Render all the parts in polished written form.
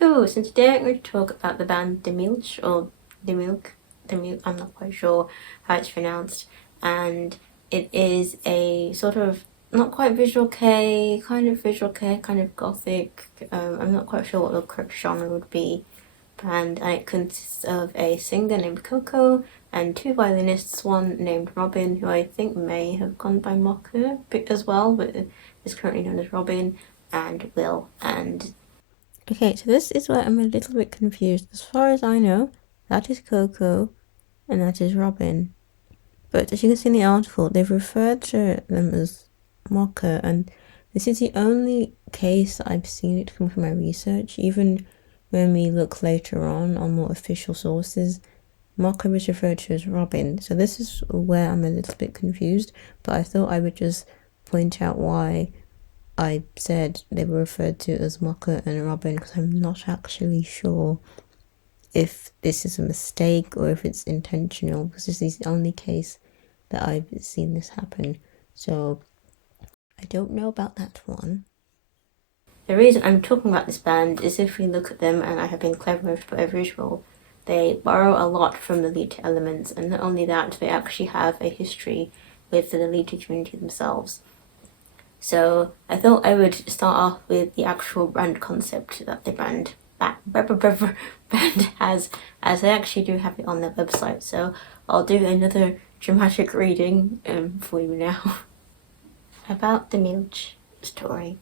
Hello, so today I'm going to talk about the band Milch or Milk, I'm not quite sure how it's pronounced, and it is a sort of not quite visual kei, kind of visual kei, kind of gothic, I'm not quite sure what the correct genre would be, band, and it consists of a singer named Coco and two violinists, one named Robin, who I think may have gone by Mocker as well, but is currently known as Robin, and Will, and okay, so this is where I'm a little bit confused. As far as I know, that is Coco and that is Robin. But as you can see in the article, they've referred to them as Mocha, and this is the only case I've seen it come from my research. Even when we look later on more official sources, Mocha is referred to as Robin. So this is where I'm a little bit confused, but I thought I would just point out why I said they were referred to as Mocha and Robin, because I'm not actually sure if this is a mistake or if it's intentional, because this is the only case that I've seen this happen. So I don't know about that one. The reason I'm talking about this band is if we look at them, and I have been clever enough to put a visual, they borrow a lot from the lolita elements, and not only that, they actually have a history with the lolita community themselves. So I thought I would start off with the actual brand concept that the brand has, as they actually do have it on their website. So I'll do another dramatic reading for you now about the Milch story.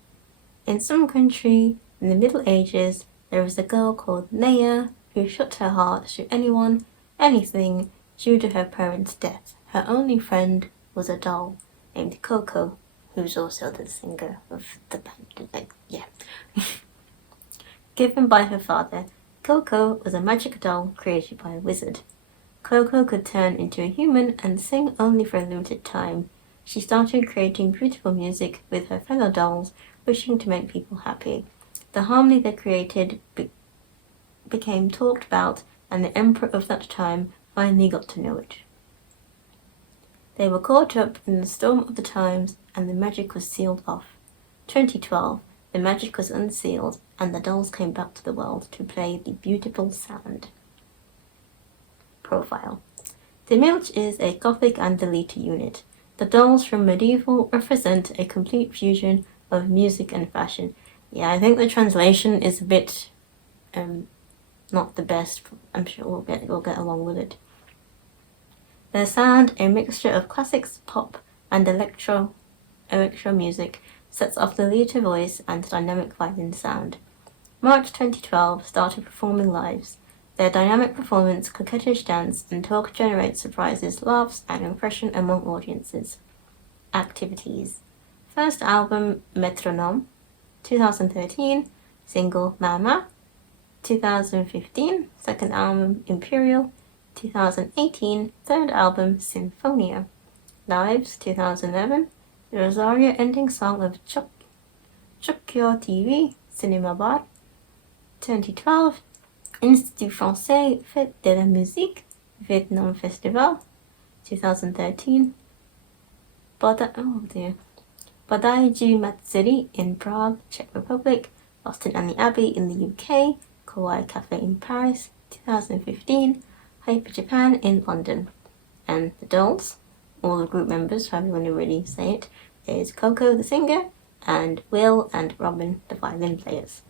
In some country in the Middle Ages, there was a girl called Leia who shut her heart to anyone, anything, due to her parents' death. Her only friend was a doll named Coco, who's also the singer of the band. Given by her father, Coco was a magic doll created by a wizard. Coco could turn into a human and sing only for a limited time. She started creating beautiful music with her fellow dolls, wishing to make people happy. The harmony they created became talked about, and the emperor of that time finally got to know it. They were caught up in the storm of the times, and the magic was sealed off. 2012, the magic was unsealed, and the dolls came back to the world to play the beautiful sound. Profile. The Milch is a gothic and lolita unit. The dolls from medieval represent a complete fusion of music and fashion. Yeah, I think the translation is a bit not the best. I'm sure we'll get along with it. Their sound, a mixture of classics, pop, and electro music, sets off the lolita voice and dynamic violin sound. March 2012 started performing lives. Their dynamic performance, coquettish dance, and talk generate surprises, laughs, and impression among audiences. Activities. First album, Metronome. 2013, single, Mama. 2015, second album, Imperial. 2018, third album, Sinfonia. Lives, 2011, the Rosario ending song of Chokyo TV, Cinema Bar. 2012, Institut Français Fête de la Musique, Vietnam Festival. 2013, Badaiji Matsuri in Prague, Czech Republic, Austen and the Abbey in the UK, Kawaii Cafe in Paris. 2015, Hyper Japan in London. And the dolls, all the group members, however you want to really say it, is Coco the singer, and Will and Robin the violin players.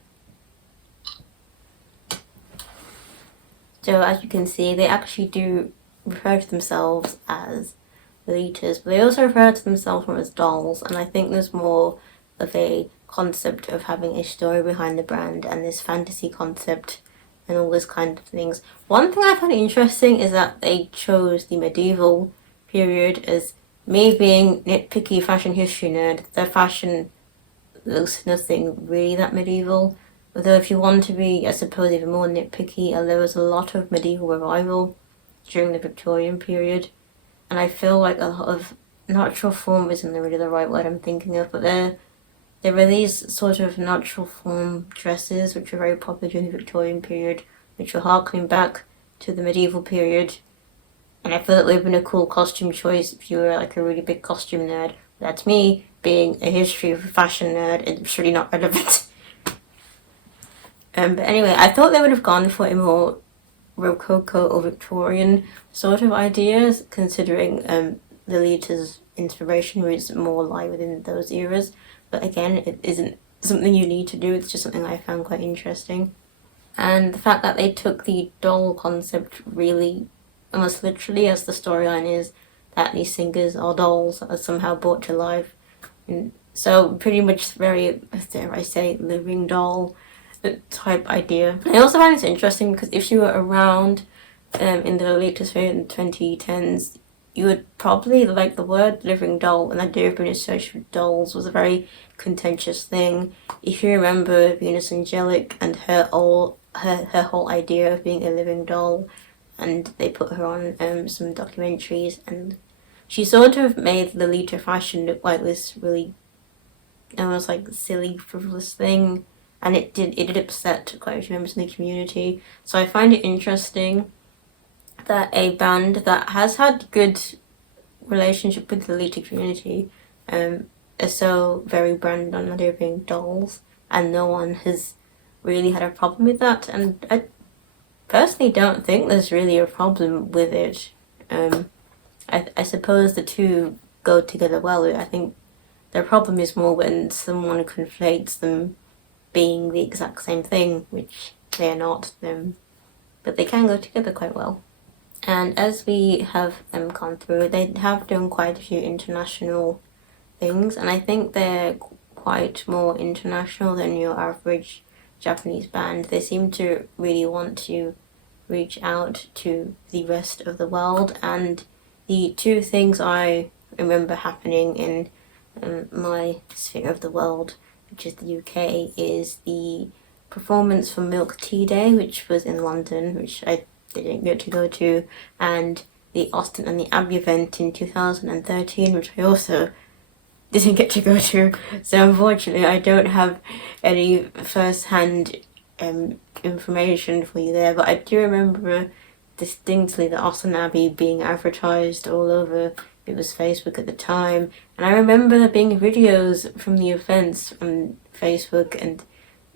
So as you can see, they actually do refer to themselves as lolitas, but they also refer to themselves as dolls, and I think there's more of a concept of having a story behind the brand and this fantasy concept and all this kind of things. One thing I found interesting is that they chose the medieval period. As me being nitpicky fashion history nerd, their fashion looks nothing really that medieval. Although if you want to be, I suppose, even more nitpicky, there was a lot of medieval revival during the Victorian period. And I feel like a lot of natural form isn't really the right word I'm thinking of, but there were these sort of natural form dresses which were very popular during the Victorian period, which were harkening back to the medieval period. And I feel that would have been a cool costume choice if you were like a really big costume nerd. But that's me being a history of a fashion nerd. It's really not relevant. But anyway, I thought they would have gone for a more Rococo or Victorian sort of ideas, considering Lolita's inspiration roots more lie within those eras. But again, it isn't something you need to do, it's just something I found quite interesting. And the fact that they took the doll concept really, almost literally, as the storyline is, that these singers are dolls that are somehow brought to life. And so pretty much very, dare I say, living doll type idea. I also find it interesting because if you were around in the Lolita sphere in the 2010s, you would probably like the word living doll, and the idea of being a search for dolls was a very contentious thing. If you remember Venus Angelic and her whole idea of being a living doll, and they put her on some documentaries, and she sort of made Lolita fashion look like this really almost like silly, frivolous thing, and it did upset quite a few members in the community. So I find it interesting that a band that has had good relationship with the Lolita community is so very branded on the idea of being dolls, and no one has really had a problem with that. And I personally don't think there's really a problem with it. I suppose the two go together well. I think their problem is more when someone conflates them being the exact same thing, which they are not, but they can go together quite well. And as we have gone through, they have done quite a few international things, and I think they're quite more international than your average Japanese band. They seem to really want to reach out to the rest of the world, and the two things I remember happening in my sphere of the world, which is the UK, is the performance for Milk Tea Day, which was in London, which I didn't get to go to, and the Austen and the Abbey event in 2013, which I also didn't get to go to. So unfortunately, I don't have any first-hand information for you there, but I do remember distinctly the Austen Abbey being advertised all over. It was Facebook at the time, and I remember there being videos from the events on Facebook and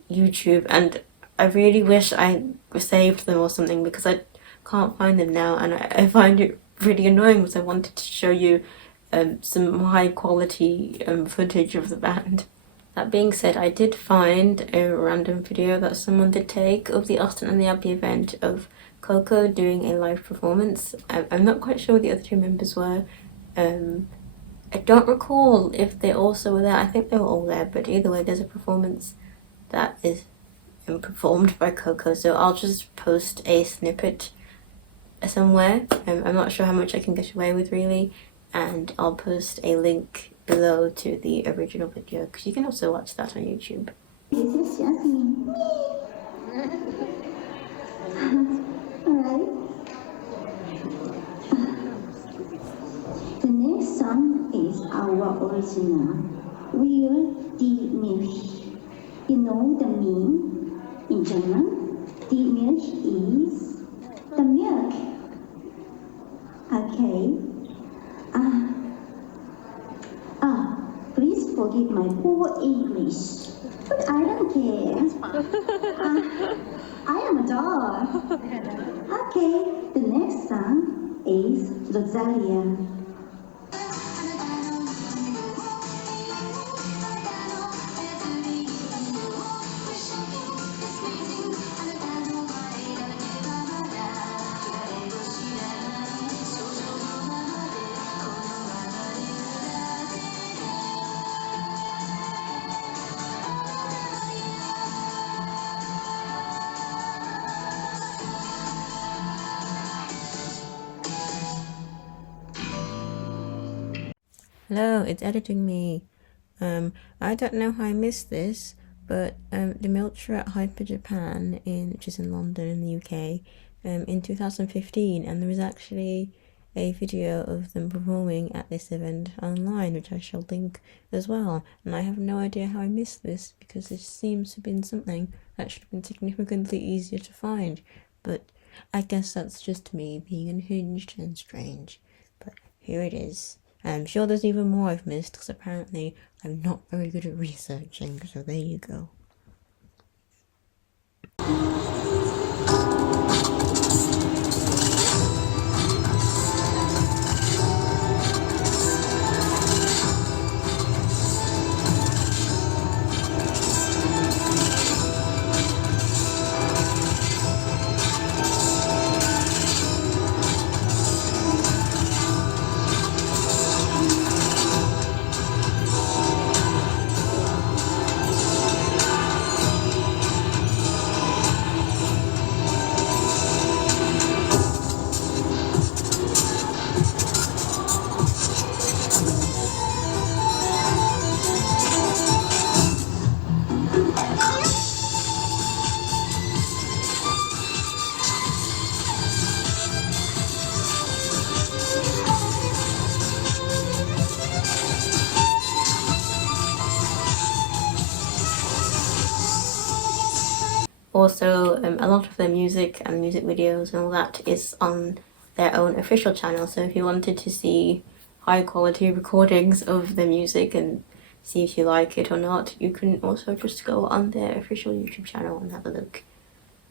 YouTube, and I really wish I saved them or something because I can't find them now, and I find it really annoying because I wanted to show you some high quality footage of the band. That being said, I did find a random video that someone did take of the Austen and the Abbey event of Coco doing a live performance. I'm not quite sure what the other two members were. I don't recall if they also were there. I think they were all there, but either way, there's a performance that is performed by Coco, so I'll just post a snippet somewhere. I'm not sure how much I can get away with really, and I'll post a link below to the original video because you can also watch that on YouTube. The next song is our original, Will die Milch. You know the meaning in German? Die Milch is the milk. Okay. Please forgive my poor English, but I don't care. I am a doll. Okay, the next song is Rosalia. Hello, it's editing me. I don't know how I missed this, but the Milch were at Hyper Japan, which is in London in the UK, in 2015, and there was actually a video of them performing at this event online, which I shall link as well. And I have no idea how I missed this because this seems to have been something that should have been significantly easier to find. But I guess that's just me being unhinged and strange. But here it is. I'm sure there's even more I've missed because apparently I'm not very good at researching, so there you go. Also, a lot of their music and music videos and all that is on their own official channel. So if you wanted to see high quality recordings of the music and see if you like it or not, you can also just go on their official YouTube channel and have a look.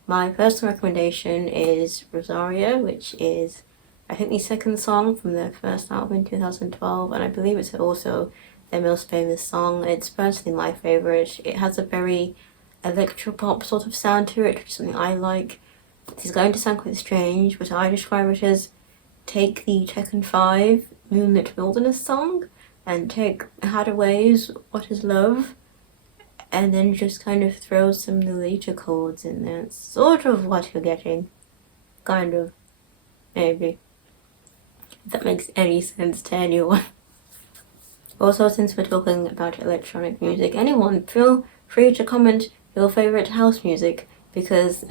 My personal recommendation is Rosaria, which is, I think, the second song from their first album in 2012, and I believe it's also their most famous song. It's personally my favourite. It has a very electropop sort of sound to it, which is something I like. It's going to sound quite strange, but I describe it as take the Tekken 5 Moonlit Wilderness song and take Hadaway's What Is Love and then just kind of throw some lolita chords in there. It's sort of what you're getting. Kind of. Maybe. If that makes any sense to anyone. Also, since we're talking about electronic music, anyone feel free to comment your favourite house music, because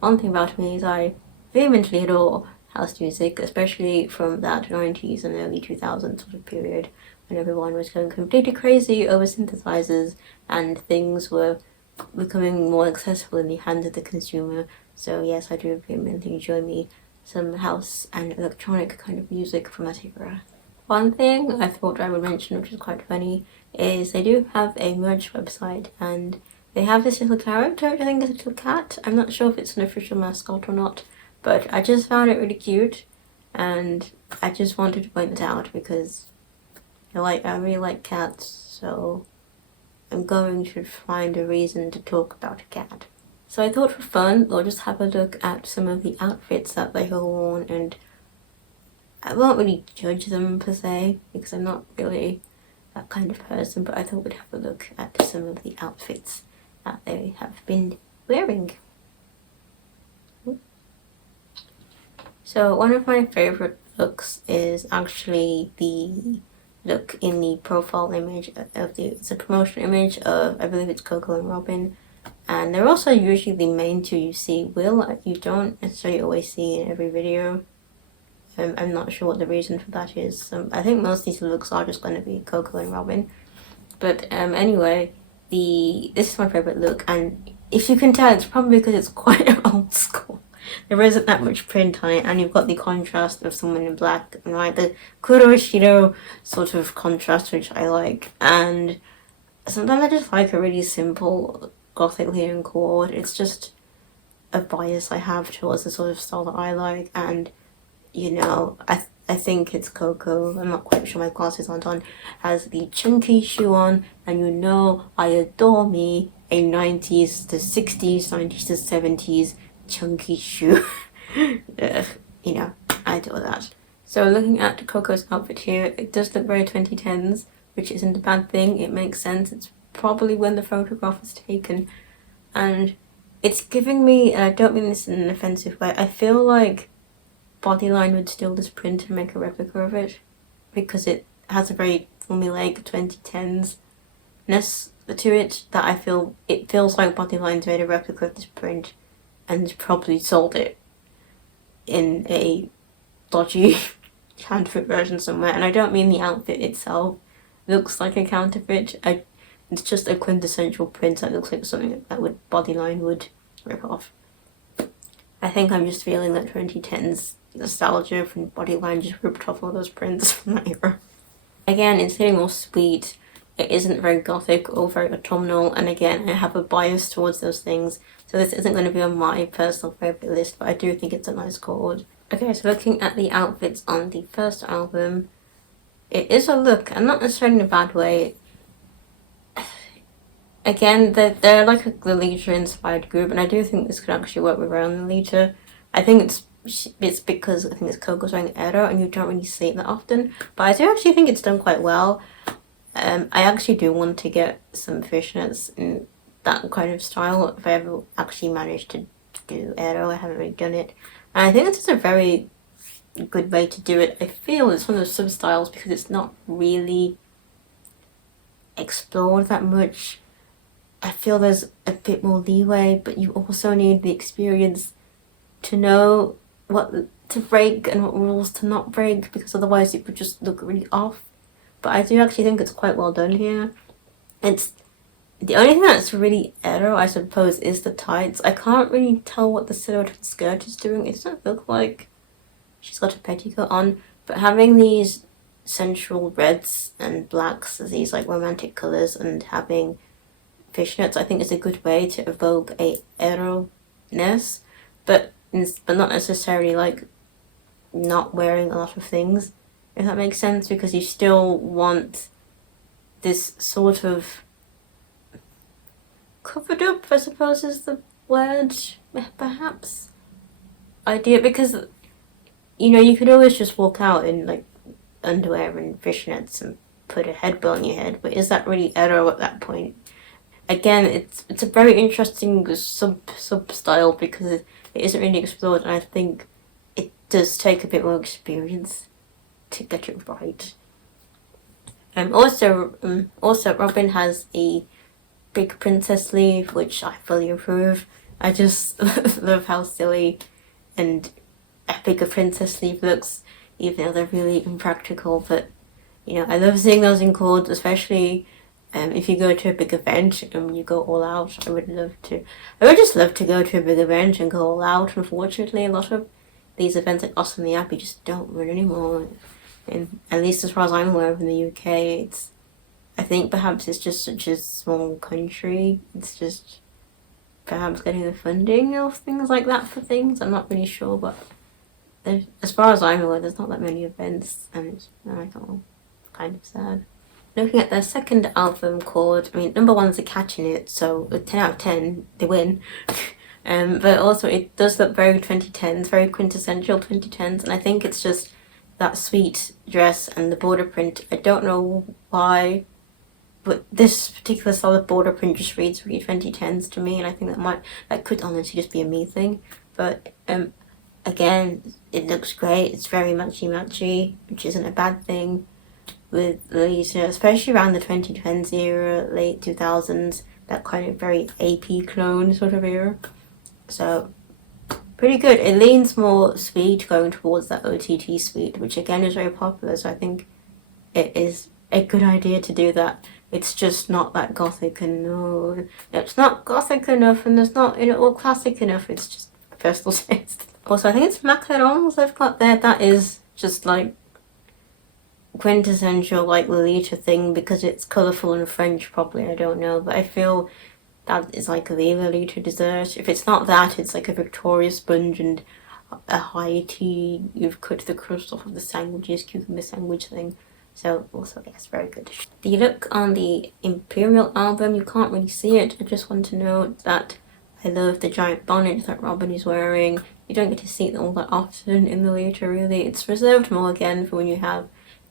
one thing about me is I vehemently adore house music, especially from that 90s and early 2000s sort of period when everyone was going completely crazy over synthesizers and things were becoming more accessible in the hands of the consumer. So yes, I do vehemently enjoy me some house and electronic kind of music from that era. One thing I thought I would mention, which is quite funny, is they do have a merch website, and they have this little character, which I think is a little cat. I'm not sure if it's an official mascot or not, but I just found it really cute, and I just wanted to point it out because I really like cats, so I'm going to find a reason to talk about a cat. So I thought for fun, we'll just have a look at some of the outfits that they have worn, and I won't really judge them per se, because I'm not really that kind of person, but I thought we'd have a look at some of the outfits that they have been wearing. So one of my favourite looks is actually the look in the profile image of it's a promotion image of, I believe it's Coco and Robin, and they're also usually the main two you see. You don't necessarily always see in every video. I'm not sure what the reason for that is. I think most of these looks are just going to be Coco and Robin. But anyway, this is my favourite look, and if you can tell, it's probably because it's quite old school. There isn't that much print on it, and you've got the contrast of someone in black and white, the Kuroshiro sort of contrast, which I like. And sometimes I just like a really simple gothic leading chord. It's just a bias I have towards the sort of style that I like, and I think it's Coco, I'm not quite sure, my glasses aren't on, has the chunky shoe on, and I adore me a 90s to 60s, 90s to 70s chunky shoe. I adore that. So looking at Coco's outfit here, it does look very 2010s, which isn't a bad thing. It makes sense. It's probably when the photograph was taken, and it's giving me, and I don't mean this in an offensive way, I feel like Bodyline would steal this print and make a replica of it, because it has a very formulaic 2010s-ness to it that it feels like Bodyline's made a replica of this print and probably sold it in a dodgy counterfeit version somewhere. And I don't mean the outfit itself looks like a counterfeit. It's just a quintessential print that looks like something that Bodyline would rip off. I think I'm just feeling that 2010s nostalgia from Bodyline just ripped off all those prints from that era. Again, it's hitting more sweet. It isn't very gothic or very autumnal, and again, I have a bias towards those things, so this isn't going to be on my personal favourite list, but I do think it's a nice chord. Okay, so looking at the outfits on the first album, it is a look, and not necessarily in a bad way. Again, they're like a Lolita inspired group, and I do think this could actually work with around Lolita. I think it's because I think it's Coco's wearing Ero, and you don't really see it that often, but I do actually think it's done quite well. I actually do want to get some fishnets in that kind of style if I ever actually manage to do Ero. I haven't really done it, and I think it's just a very good way to do it. I feel it's one of those sub-styles because it's not really explored that much. I feel there's a bit more leeway, but you also need the experience to know what to break and what rules to not break, because otherwise it would just look really off. But I do actually think it's quite well done here. It's The only thing that's really error, I suppose, is the tights. I can't really tell what the silhouette of the skirt is doing. It doesn't look like she's got a petticoat on, but having these sensual reds and blacks as these like romantic colours and having fishnets, I think is a good way to evoke a ero-ness, but not necessarily like not wearing a lot of things, if that makes sense, because you still want this sort of covered up, I suppose is the word, perhaps, idea, because you could always just walk out in like underwear and fishnets and put a headband on your head, but is that really ero at that point? Again, it's a very interesting sub style because it isn't really explored, and I think it does take a bit more experience to get it right. Also, Robin has a big princess sleeve, which I fully approve. I just love how silly and epic a princess sleeve looks, even though they're really impractical. But I love seeing those in chords, especially if you go to a big event and you go all out. I would just love to go to a big event and go all out. Unfortunately, a lot of these events like Austen and the Abbey just don't run anymore. And at least as far as I'm aware of in the UK, I think perhaps it's just such a small country. It's just perhaps getting the funding of things like that for things. I'm not really sure, but as far as I'm aware, there's not that many events, and it's kind of sad. Looking at their second album called, number one's a catch in it, so with 10 out of 10, they win. But also it does look very 2010s, very quintessential 2010s, and I think it's just that sweet dress and the border print. I don't know why, but this particular style of border print just reads really 2010s to me, and I think that could honestly just be a me thing. But again, it looks great. It's very matchy, which isn't a bad thing with Lolita, especially around the 2010s era, late 2000s, that kind of very AP clone sort of era. So pretty good. It leans more sweet, going towards that OTT sweet, which again is very popular, so I think it is a good idea to do that. It's just not that gothic, and no, it's not gothic enough, and it's not or classic enough. It's just personal taste. Also, I think it's macarons I've got there. That is just like quintessential like Lolita thing because it's colourful and French, probably. I don't know, but I feel that is like the Lolita dessert. If it's not that, it's like a Victoria sponge and a high tea. You've cut the crust off of the sandwiches, cucumber sandwich thing. So also, yes, very good. The look on the Imperial album, you can't really see it. I just want to note that I love the giant bonnet that Robin is wearing. You don't get to see it all that often in the Lolita, really. It's reserved more again for when you have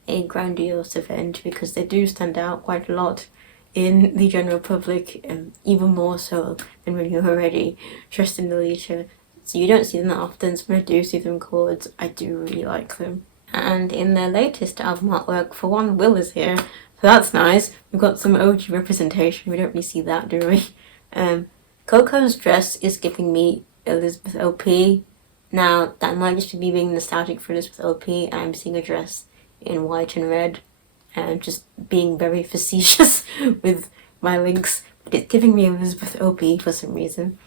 a grandiose event, because they do stand out quite a lot in the general public, and even more so than when you're already dressed in Lolita. So you don't see them that often, so when I do see them in chords, I do really like them. And in their latest album artwork, for one, Will is here, so that's nice. We've got some OG representation. We don't really see that, do we? Coco's dress is giving me Elizabeth OP. Now, that might just be me being nostalgic for Elizabeth OP, and I'm seeing a dress in white and red, and just being very facetious with my links, but it's giving me Elizabeth OP for some reason.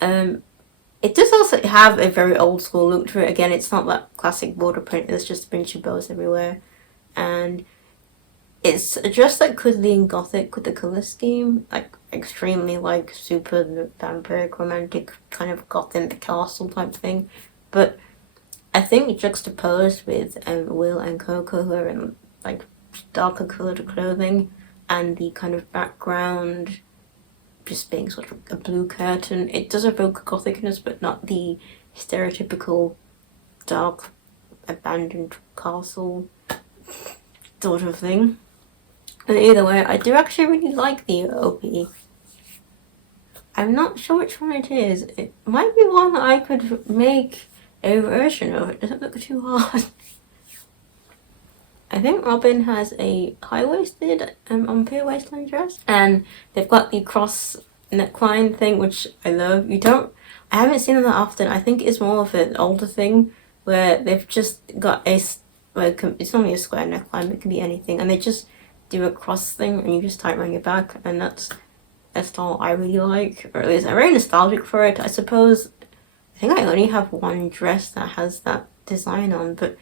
It does also have a very old school look to it. Again, it's not that classic border print, there's just a bunch of bows everywhere. And it's a dress that could lean gothic with the colour scheme, like extremely like super vampire romantic kind of goth in the castle type thing. But I think juxtaposed with Will and Coco, who are in like darker coloured clothing, and the kind of background just being sort of a blue curtain, it does evoke gothicness, but not the stereotypical dark abandoned castle sort of thing. But either way, I do actually really like the OP. I'm not sure which one it is. It might be one that I could make a version of. It doesn't look too hard. I think Robin has a high-waisted on-pier waistline dress, and they've got the cross neckline thing, which I love. I haven't seen them that often. I think it's more of an older thing where they've just got it's normally a square neckline, but it can be anything, and they just do a cross thing and you just tie it around your back, and that's a style I really like, or at least I'm very nostalgic for it. I suppose I think I only have one dress that has that design on, but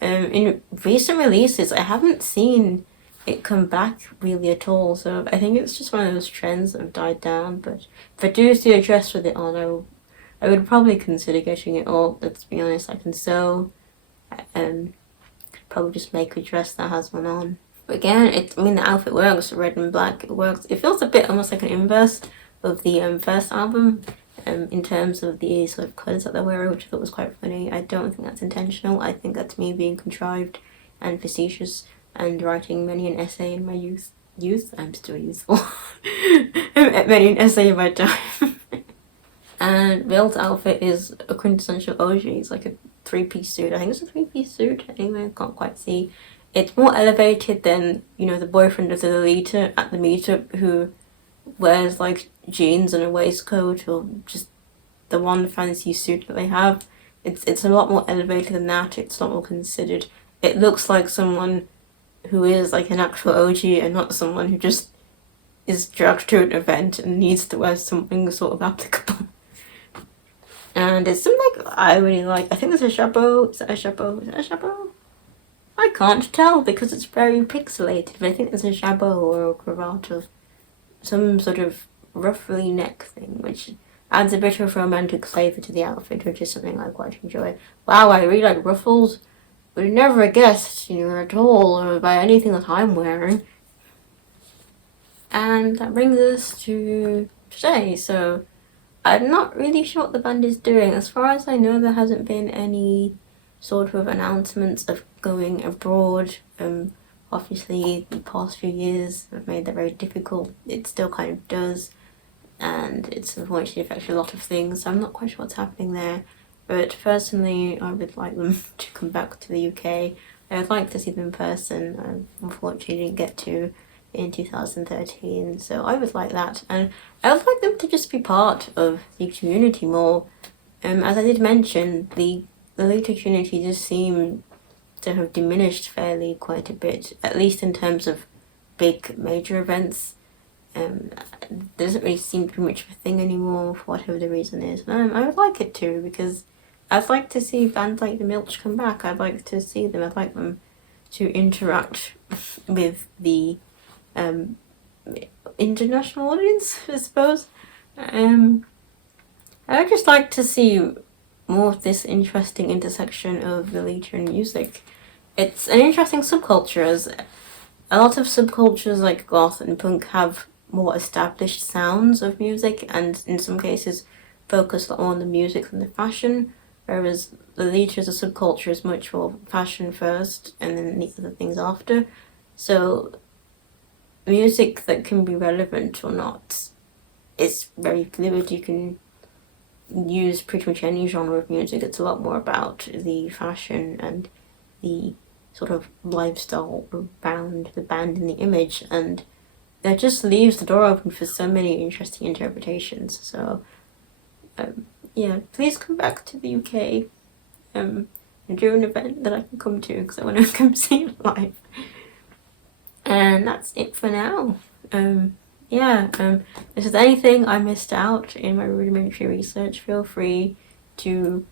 in recent releases I haven't seen it come back really at all, so I think it's just one of those trends that have died down. But if I do see a dress with it on, I would probably consider getting it. Or let's be honest, I can sew, probably just make a dress that has one on. But again, I mean, the outfit works, red and black, it works. It feels a bit almost like an inverse of the first album, in terms of the sort of colours that they're wearing, which I thought was quite funny. I don't think that's intentional. I think that's me being contrived and facetious and writing many an essay in my youth. I'm still youthful. Many an essay in my time. And Will's outfit is a quintessential OG. It's like a three-piece suit. I think it's a three-piece suit. Anyway, I can't quite see. It's more elevated than, you know, the boyfriend of the Lolita at the meetup who wears like jeans and a waistcoat, or just the one fancy suit that they have. It's a lot more elevated than that. It's a lot more considered. It looks like someone who is like an actual OG and not someone who just is dragged to an event and needs to wear something sort of applicable. And it's something I really like. I think there's a chapeau. Is that a chapeau? Is that a chapeau? I can't tell because it's very pixelated, but I think there's a chapeau or a cravat of some sort of ruffly neck thing, which adds a bit of romantic flavour to the outfit, which is something I quite enjoy. Wow, I really like ruffles. Would have never guessed, you know, at all, or by anything that I'm wearing. And that brings us to today. So I'm not really sure what the band is doing. As far as I know, there hasn't been any sort of announcements of going abroad. Obviously the past few years have made that very difficult. It still kind of does, and it's unfortunately affected a lot of things, so I'm not quite sure what's happening there. But personally, I would like them to come back to the UK. I would like to see them in person. I unfortunately didn't get to in 2013, so I would like that. And I would like them to just be part of the community more. As I did mention, the Lolita community does seem to have diminished fairly quite a bit, at least in terms of big major events. There doesn't really seem to be much of a thing anymore for whatever the reason is. And I would like it to, because I'd like to see bands like the Milch come back. I'd like to see them. I'd like them to interact with the international audience, I suppose. I would just like to see more of this interesting intersection of Lolita and music. It's an interesting subculture, as a lot of subcultures like goth and punk have more established sounds of music, and in some cases focus more on the music than the fashion, whereas Lolita as a subculture is much more fashion first and then the other things after. So music that can be relevant or not is very fluid. You can use pretty much any genre of music. It's a lot more about the fashion and the sort of lifestyle around the band and the image, and that just leaves the door open for so many interesting interpretations. So yeah, please come back to the UK and do an event that I can come to, because I want to come see it live. And that's it for now. If there's anything I missed out in my rudimentary research, feel free to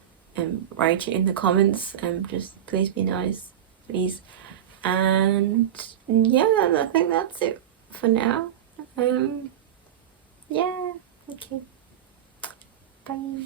write it in the comments. Just please be nice, please. And yeah, I think that's it for now. Yeah, okay. Bye.